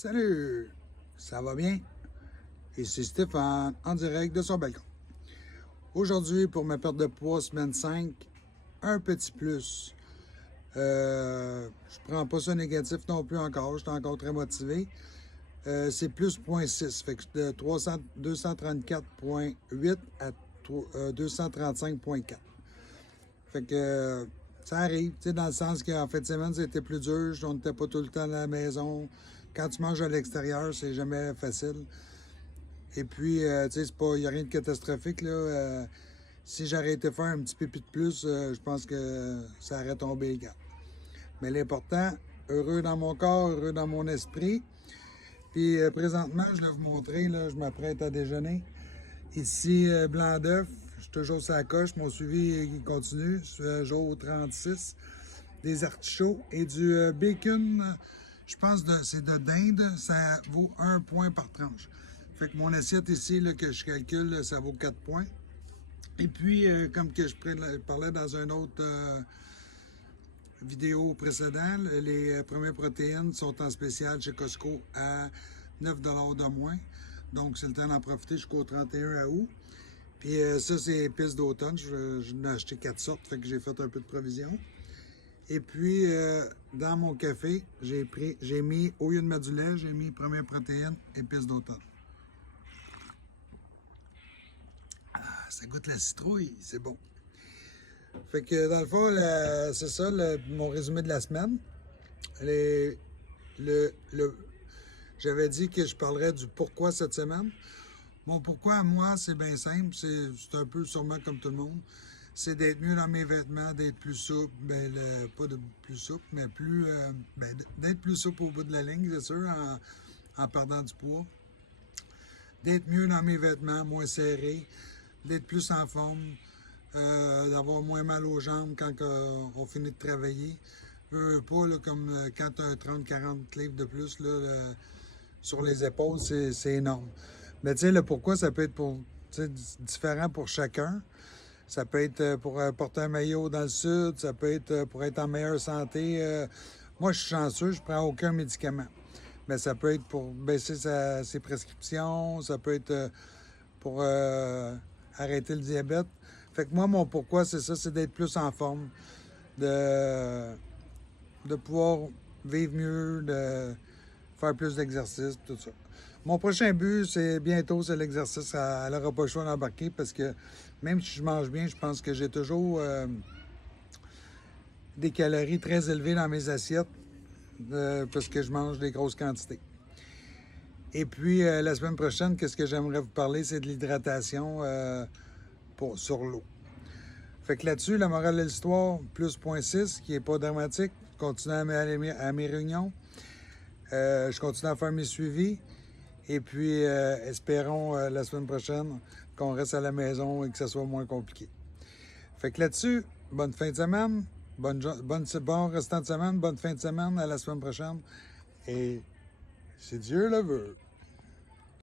Salut, ça va bien? Ici Stéphane, en direct de son balcon. Aujourd'hui, pour ma perte de poids, semaine 5, un petit plus. Je prends pas ça négatif non plus encore, je suis encore très motivé. C'est plus 0,6, fait que de 234,8 à 235,4. Fait que ça arrive, tu sais, dans le sens qu'en fin de semaine, c'était plus dur, on n'était pas tout le temps à la maison. Quand tu manges à l'extérieur, c'est jamais facile. Et puis, tu sais, il n'y a rien de catastrophique, là. Si j'aurais été faire un petit pipi de plus, je pense que ça aurait tombé égal. Mais l'important, heureux dans mon corps, heureux dans mon esprit. Puis présentement, je vais vous montrer, là, je m'apprête à déjeuner. Ici, blanc d'œuf, je suis toujours sur la coche, mon suivi il continue, jour 36. Des artichauts et du bacon, je pense que c'est de dinde, ça vaut 1 point par tranche. Fait que mon assiette ici, là, que je calcule, ça vaut 4 points. Et puis, comme que je parlais dans une autre vidéo précédente, les premières protéines sont en spécial chez Costco à 9 $ de moins. Donc, c'est le temps d'en profiter jusqu'au 31 août. Puis ça, c'est épices d'automne. Je n'ai acheté 4 sortes, fait que j'ai fait un peu de provision. Et puis, dans mon café, j'ai mis, au lieu de mettre du lait, j'ai mis première protéine, épices d'automne. Ah, ça goûte la citrouille, c'est bon. Fait que dans le fond, c'est ça mon résumé de la semaine. J'avais dit que je parlerais du pourquoi cette semaine. Mon pourquoi à moi, c'est bien simple, c'est un peu sûrement comme tout le monde. C'est d'être mieux dans mes vêtements, d'être plus souple, pas de plus souple, mais d'être plus souple au bout de la ligne, c'est sûr, en perdant du poids. D'être mieux dans mes vêtements, moins serrés, d'être plus en forme, d'avoir moins mal aux jambes quand on finit de travailler. Pas là, comme quand tu as 30-40 livres de plus sur les épaules, c'est énorme. Mais tu sais, le pourquoi, ça peut être différent pour chacun. Ça peut être pour porter un maillot dans le sud, ça peut être pour être en meilleure santé. Moi, je suis chanceux, je prends aucun médicament. Mais ça peut être pour baisser ses prescriptions, ça peut être pour arrêter le diabète. Fait que moi, mon pourquoi, c'est ça, c'est d'être plus en forme, de pouvoir vivre mieux, de faire plus d'exercice, tout ça. Mon prochain but, c'est l'exercice. Elle n'aura pas le choix d'embarquer parce que même si je mange bien, je pense que j'ai toujours des calories très élevées dans mes assiettes parce que je mange des grosses quantités. Et puis, la semaine prochaine, qu'est-ce que j'aimerais vous parler, c'est de l'hydratation sur l'eau. Fait que là-dessus, la morale de l'histoire, plus 0,6, qui n'est pas dramatique. Je continue à mes réunions. Je continue à faire mes suivis. Et puis, espérons la semaine prochaine qu'on reste à la maison et que ça soit moins compliqué. Fait que là-dessus, bonne fin de semaine, bon restant de semaine, bonne fin de semaine, à la semaine prochaine. Et si Dieu le veut.